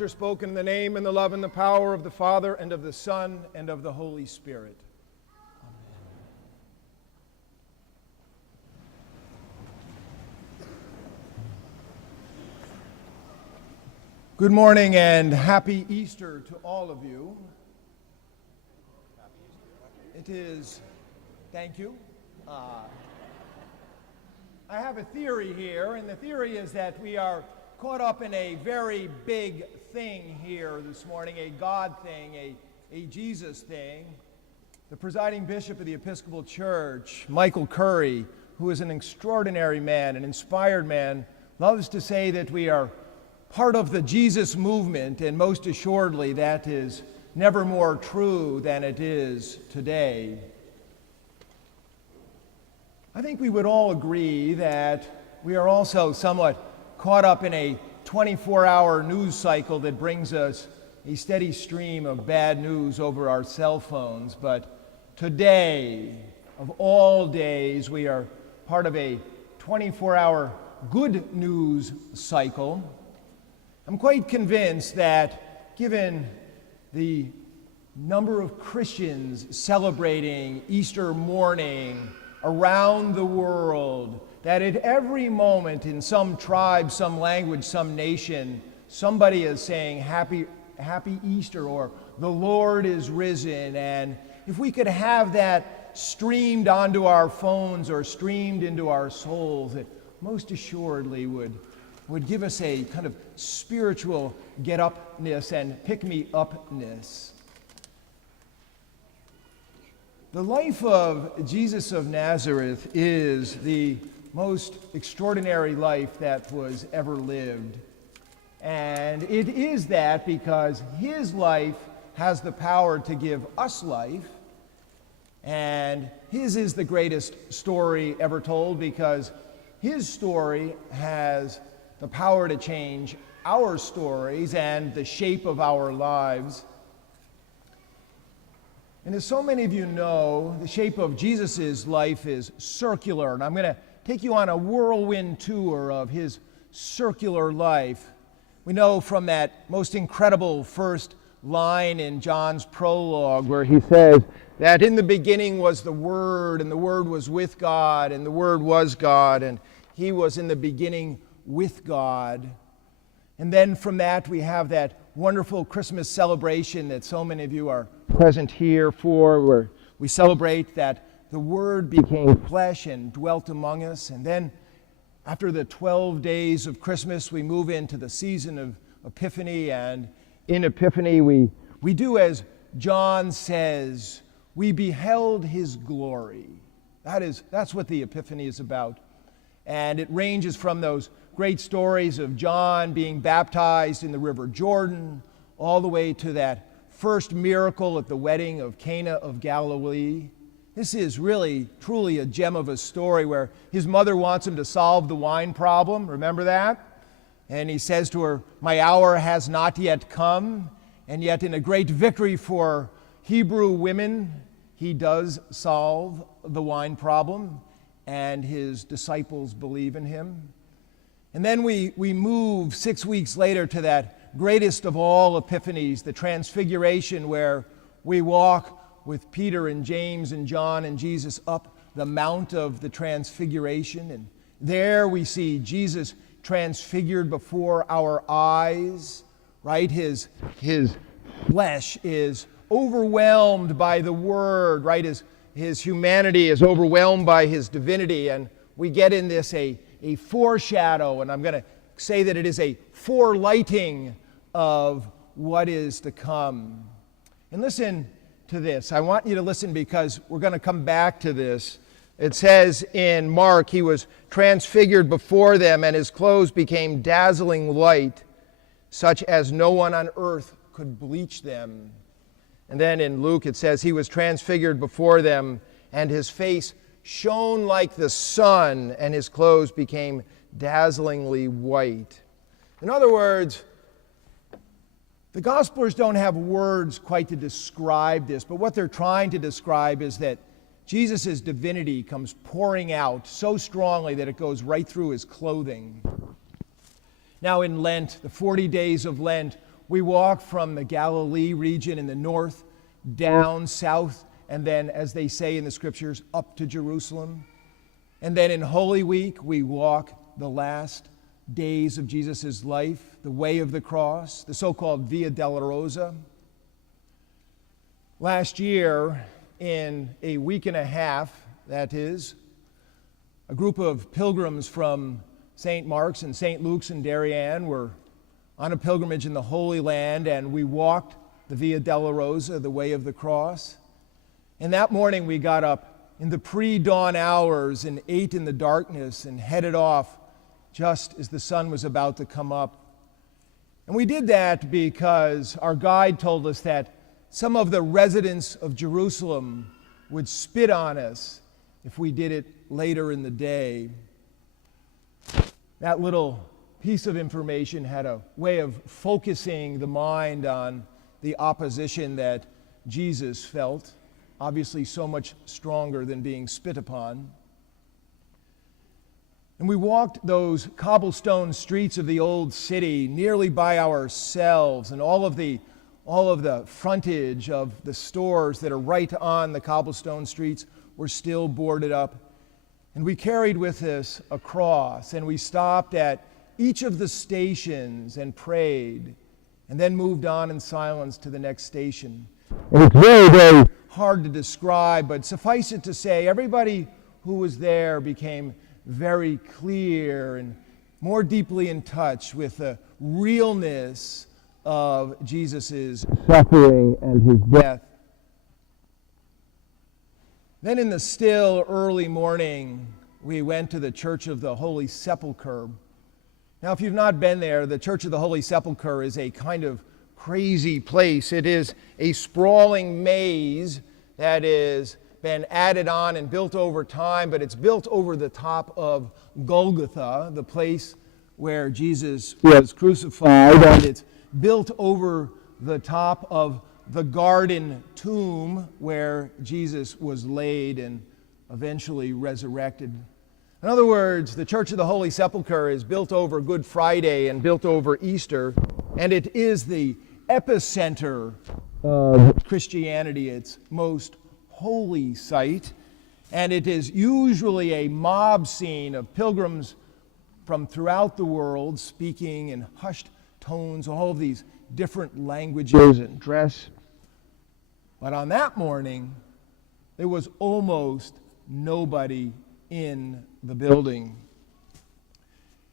words are spoken in the name and the love and the power of the Father and of the Son and of the Holy Spirit. Good morning and happy Easter to all of you. It is, thank you. I have a theory here, and the theory is that we are caught up in a very big thing here this morning, a God thing, a Jesus thing. The presiding bishop of the Episcopal Church, Michael Curry, who is an extraordinary man, an inspired man, loves to say that we are part of the Jesus movement, and most assuredly that is never more true than it is today. I think we would all agree that we are also somewhat caught up in a 24-hour news cycle that brings us a steady stream of bad news over our cell phones. But today, of all days, we are part of a 24-hour good news cycle. I'm quite convinced that given the number of Christians celebrating Easter morning around the world, that at every moment in some tribe, some language, some nation, somebody is saying Happy Easter or the Lord is risen. And if we could have that streamed onto our phones or streamed into our souls, it most assuredly would give us a kind of spiritual get-upness and pick-me-upness. The life of Jesus of Nazareth is the most extraordinary life that was ever lived. And it is that because his life has the power to give us life, and his is the greatest story ever told because his story has the power to change our stories and the shape of our lives. And as so many of you know, the shape of Jesus' life is circular. And I'm going to take you on a whirlwind tour of his circular life. We know from that most incredible first line in John's prologue where he says that in the beginning was the Word, and the Word was with God, and the Word was God, and he was in the beginning with God. And then from that we have that wonderful Christmas celebration that so many of you are present here for, where we celebrate that the Word became flesh and dwelt among us. And then after the 12 days of Christmas, we move into the season of Epiphany, and in Epiphany we do as John says, we beheld his glory. That's what the Epiphany is about. And it ranges from those great stories of John being baptized in the River Jordan, all the way to that first miracle at the wedding of Cana of Galilee. This is really, truly a gem of a story where his mother wants him to solve the wine problem. Remember that? And he says to her, "My hour has not yet come." And yet in a great victory for Hebrew women, he does solve the wine problem, and his disciples believe in him. And then we move 6 weeks later to that greatest of all epiphanies, the Transfiguration, where we walk with Peter and James and John and Jesus up the Mount of the Transfiguration. And there we see Jesus transfigured before our eyes, right? His flesh is overwhelmed by the Word, right? His humanity is overwhelmed by his divinity, and we get in this a foreshadow, and I'm going to say that it is a forelighting of what is to come. And listen to this. I want you to listen because we're going to come back to this. It says in Mark, he was transfigured before them, and his clothes became dazzling white, such as no one on earth could bleach them. And then in Luke it says he was transfigured before them, and his face shone like the sun, and his clothes became dazzlingly white. In other words, the Gospelers don't have words quite to describe this, but what they're trying to describe is that Jesus' divinity comes pouring out so strongly that it goes right through his clothing. Now in Lent, the 40 days of Lent, We walk from the Galilee region in the north down south, and then, as they say in the scriptures, up to Jerusalem. And then in Holy Week, we walk the last days of Jesus' life, the way of the cross, the so-called Via Dolorosa. Last year, in a week and a half, that is, a group of pilgrims from St. Mark's and St. Luke's in Darien were on a pilgrimage in the Holy Land, and we walked the Via Dolorosa, the way of the cross. And that morning we got up in the pre-dawn hours and ate in the darkness and headed off just as the sun was about to come up. And we did that because our guide told us that some of the residents of Jerusalem would spit on us if we did it later in the day. That little piece of information had a way of focusing the mind on the opposition that Jesus felt, obviously so much stronger than being spit upon. And we walked those cobblestone streets of the old city nearly by ourselves, and all of the frontage of the stores that are right on the cobblestone streets were still boarded up. And we carried with us a cross, and we stopped at each of the stations and prayed, and then moved on in silence to the next station. And it's very, very hard to describe, but suffice it to say, everybody who was there became very clear and more deeply in touch with the realness of Jesus' suffering and his death. Then in the still early morning, we went to the Church of the Holy Sepulchre. Now, if you've not been there, the Church of the Holy Sepulchre is a kind of crazy place. It is a sprawling maze that has been added on and built over time, but it's built over the top of Golgotha, the place where Jesus was crucified, and it's built over the top of the garden tomb where Jesus was laid and eventually resurrected. In other words, the Church of the Holy Sepulchre is built over Good Friday and built over Easter, and it is the epicenter of Christianity, its most holy site, and it is usually a mob scene of pilgrims from throughout the world speaking in hushed tones, all of these different languages and dress. But on that morning, there was almost nobody in the building.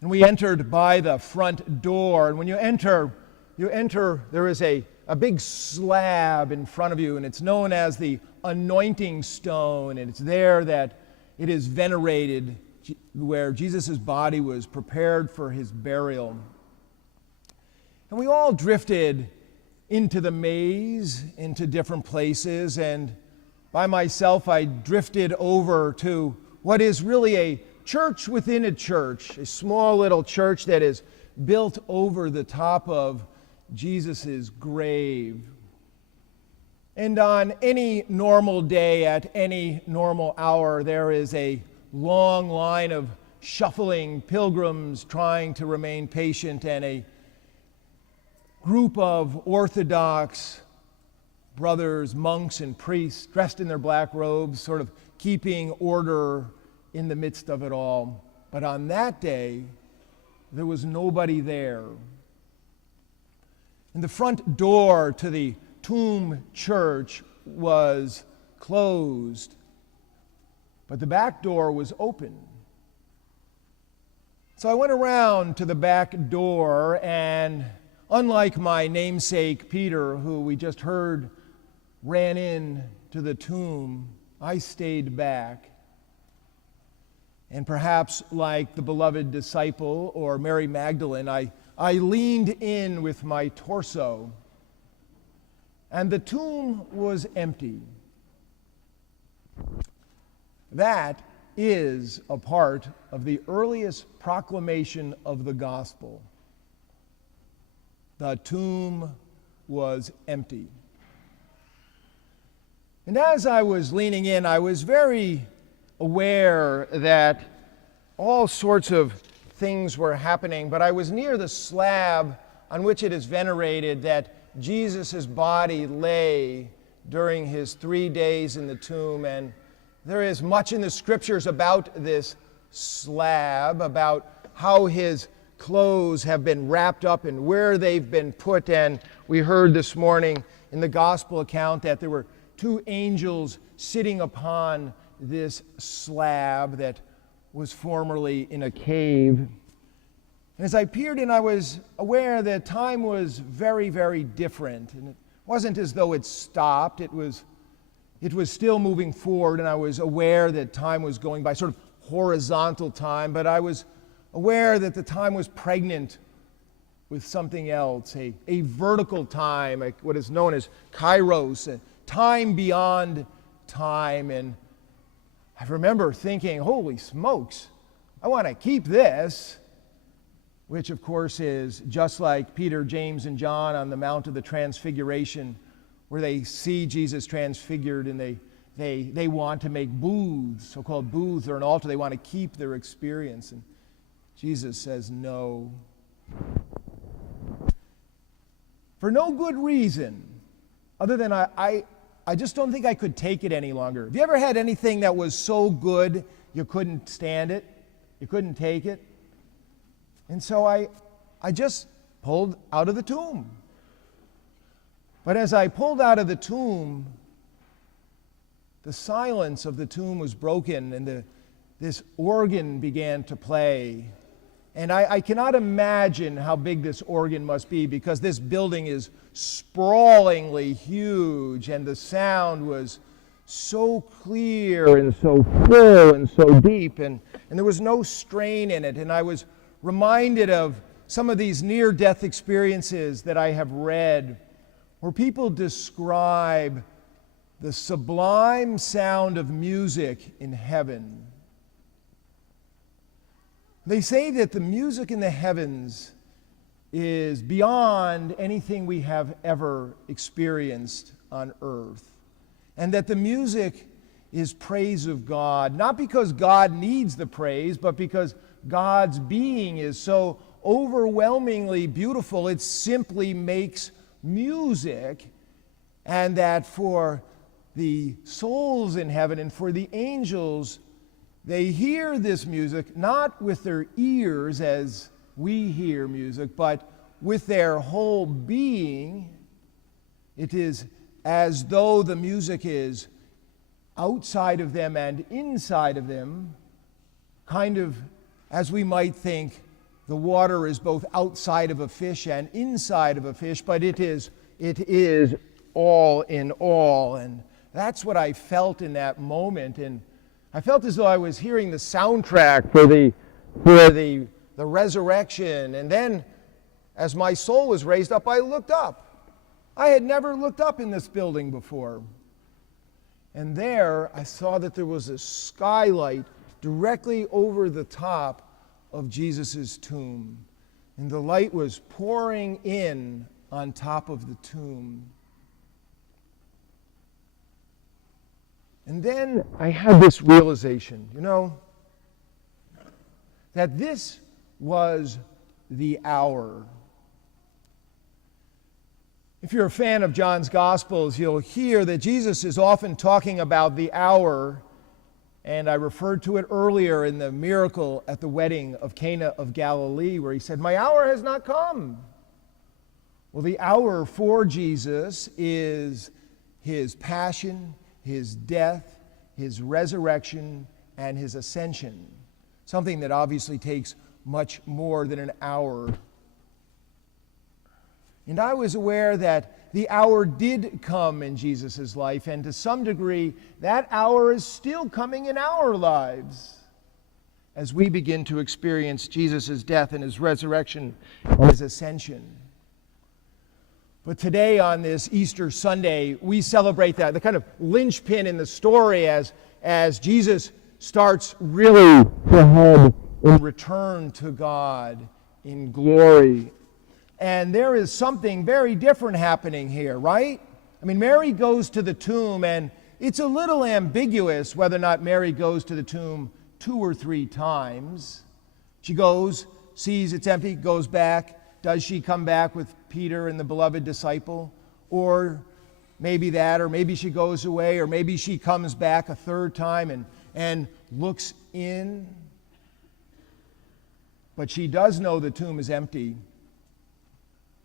And we entered by the front door, and when you enter, there is a big slab in front of you, and it's known as the anointing stone, and it's there that it is venerated, where Jesus' body was prepared for his burial. And we all drifted into the maze, into different places, and by myself I drifted over to what is really a church within a church, a small little church that is built over the top of Jesus' grave. And on any normal day, at any normal hour, there is a long line of shuffling pilgrims trying to remain patient, and a group of Orthodox brothers, monks, and priests dressed in their black robes, sort of keeping order in the midst of it all. But on that day, there was nobody there. And the front door to the tomb church was closed, but the back door was open. So I went around to the back door, and unlike my namesake Peter, who we just heard ran in to the tomb, I stayed back. And perhaps like the beloved disciple or Mary Magdalene, I leaned in with my torso, and the tomb was empty. That is a part of the earliest proclamation of the gospel. The tomb was empty. And as I was leaning in, I was very aware that all sorts of things were happening, but I was near the slab on which it is venerated that Jesus' body lay during his 3 days in the tomb. And there is much in the scriptures about this slab, about how his clothes have been wrapped up and where they've been put. And we heard this morning in the gospel account that there were 2 angels sitting upon this slab that was formerly in a cave. And as I peered in, I was aware that time was very, very different. And it wasn't as though it stopped. It was still moving forward, and I was aware that time was going by, sort of horizontal time, but I was aware that the time was pregnant with something else, a vertical time, like what is known as kairos, a time beyond time. And I remember thinking, holy smokes, I want to keep this, which of course is just like Peter, James, and John on the Mount of the Transfiguration, where they see Jesus transfigured and they want to make booths, so-called booths or an altar. They want to keep their experience. And Jesus says no. For no good reason, other than I just don't think I could take it any longer. Have you ever had anything that was so good you couldn't stand it? You couldn't take it? And so I just pulled out of the tomb. But as I pulled out of the tomb, the silence of the tomb was broken, and this organ began to play. And I cannot imagine how big this organ must be, because this building is sprawlingly huge, and the sound was so clear and so full and so deep, and there was no strain in it. And I was reminded of some of these near-death experiences that I have read, where people describe the sublime sound of music in heaven. They say that the music in the heavens is beyond anything we have ever experienced on earth, and that the music is praise of God, not because God needs the praise, but because God's being is so overwhelmingly beautiful, it simply makes music. And that for the souls in heaven and for the angels, they hear this music not with their ears as we hear music, but with their whole being. It is as though the music is outside of them and inside of them, kind of as we might think the water is both outside of a fish and inside of a fish, but it is all in all. And that's what I felt in that moment. And I felt as though I was hearing the soundtrack for the resurrection. And then, as my soul was raised up, I looked up. I had never looked up in this building before. And there, I saw that there was a skylight directly over the top of Jesus' tomb. And the light was pouring in on top of the tomb. And then I had this realization, that this was the hour. If you're a fan of John's Gospels, you'll hear that Jesus is often talking about the hour, and I referred to it earlier in the miracle at the wedding of Cana of Galilee, where he said, "My hour has not come." Well, the hour for Jesus is his passion, his death, his resurrection, and his ascension. Something that obviously takes much more than an hour. And I was aware that the hour did come in Jesus' life, and to some degree, that hour is still coming in our lives as we begin to experience Jesus' death and his resurrection and his ascension. But today, on this Easter Sunday, we celebrate that, the kind of linchpin in the story as Jesus starts really to head in return to God in glory. And there is something very different happening here, right? I mean, Mary goes to the tomb, and it's a little ambiguous whether or not Mary goes to the tomb 2 or 3 times. She goes, sees it's empty, goes back, does she come back with Peter and the beloved disciple? Or maybe that, or maybe she goes away, or maybe she comes back a third time and looks in. But she does know the tomb is empty.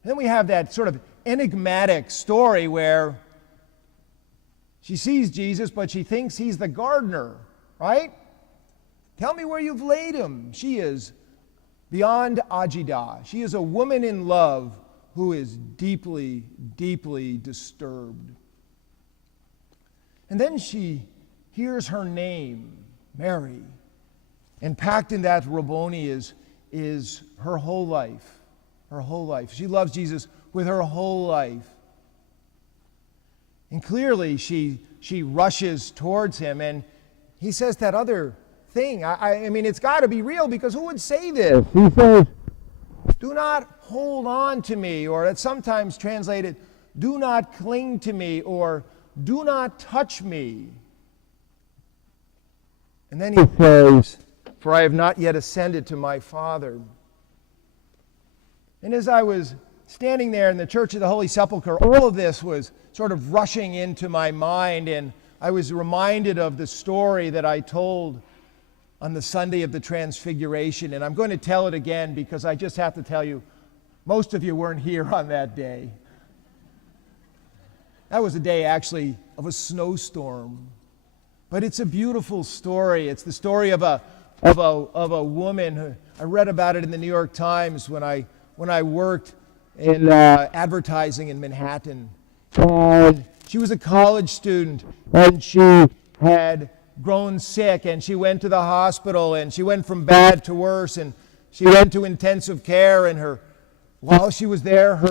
Then we have that sort of enigmatic story where she sees Jesus, but she thinks he's the gardener, right? Tell me where you've laid him. She is beyond agita. She is a woman in love who is deeply, deeply disturbed. And then she hears her name, Mary. And packed in that Rabboni is her whole life. Her whole life. She loves Jesus with her whole life. And clearly she rushes towards him, and he says that other thing. I mean, it's got to be real, because who would say this? He says, do not hold on to me, or it's sometimes translated, do not cling to me, or do not touch me. And then he says, for I have not yet ascended to my Father. And as I was standing there in the Church of the Holy Sepulchre, all of this was sort of rushing into my mind, and I was reminded of the story that I told on the Sunday of the Transfiguration, and I'm going to tell it again because I just have to tell you, most of you weren't here on that day. That was a day actually of a snowstorm, but it's a beautiful story. It's the story of a woman. I read about it in the New York Times when I worked in advertising in Manhattan. And she was a college student, and she had grown sick, and she went to the hospital, and she went from bad to worse, and she went to intensive care, and while she was there,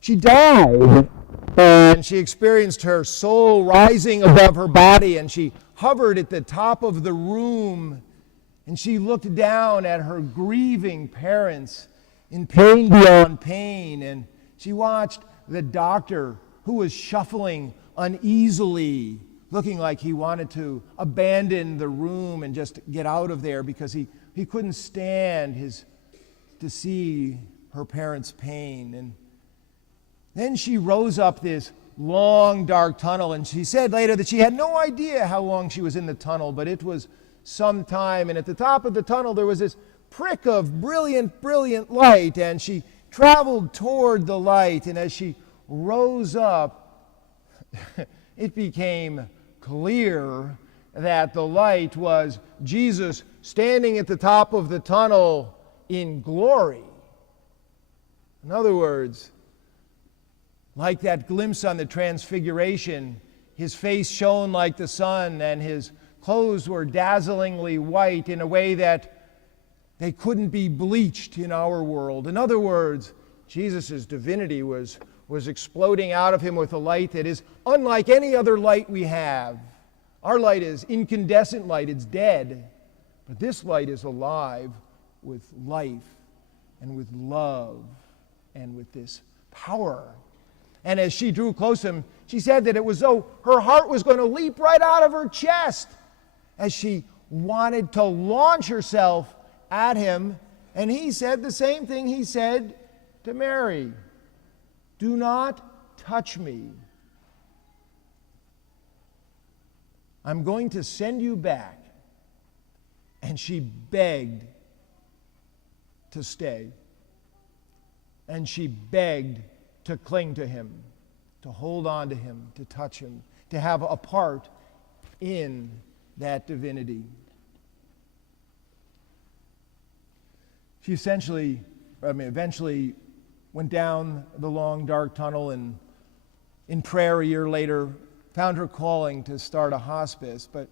she died. And she experienced her soul rising above her body, and she hovered at the top of the room, and she looked down at her grieving parents in pain beyond pain, and she watched the doctor, who was shuffling uneasily, looking like he wanted to abandon the room and just get out of there because he couldn't stand to see her parents' pain. And then she rose up this long, dark tunnel, and she said later that she had no idea how long she was in the tunnel, but it was some time, and at the top of the tunnel there was this prick of brilliant, brilliant light, and she traveled toward the light, and as she rose up, it became clear that the light was Jesus standing at the top of the tunnel in glory. In other words, like that glimpse on the Transfiguration, his face shone like the sun, and his clothes were dazzlingly white in a way that they couldn't be bleached in our world. In other words, Jesus' divinity was exploding out of him with a light that is unlike any other light we have. Our light is incandescent light, it's dead. But this light is alive with life and with love and with this power. And as she drew close to him, she said that it was though her heart was going to leap right out of her chest as she wanted to launch herself at him. And he said the same thing he said to Mary. Do not touch me. I'm going to send you back. And she begged to stay. And she begged to cling to him, to hold on to him, to touch him, to have a part in that divinity. She eventually went down the long, dark tunnel, and in prayer a year later found her calling to start a hospice. But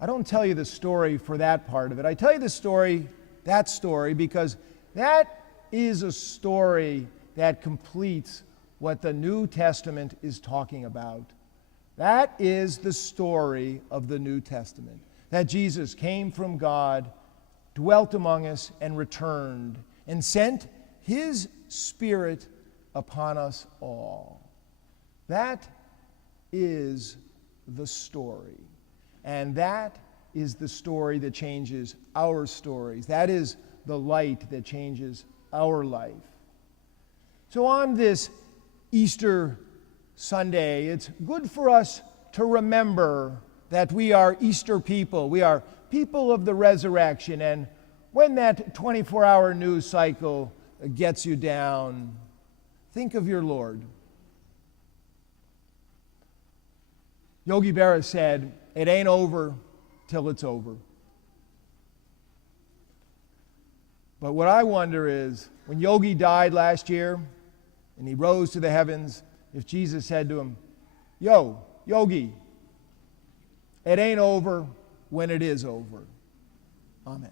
I don't tell you the story for that part of it. I tell you that story, because that is a story that completes what the New Testament is talking about. That is the story of the New Testament, that Jesus came from God, dwelt among us, and returned, and sent his Spirit upon us all. That is the story. And that is the story that changes our stories. That is the light that changes our life. So on this Easter Sunday, it's good for us to remember that we are Easter people. We are people of the resurrection. And when that 24-hour news cycle gets you down, think of your Lord. Yogi Berra said, "It ain't over till it's over." But what I wonder is, when Yogi died last year and he rose to the heavens, if Jesus said to him, "Yo, Yogi, it ain't over when it is over." Amen.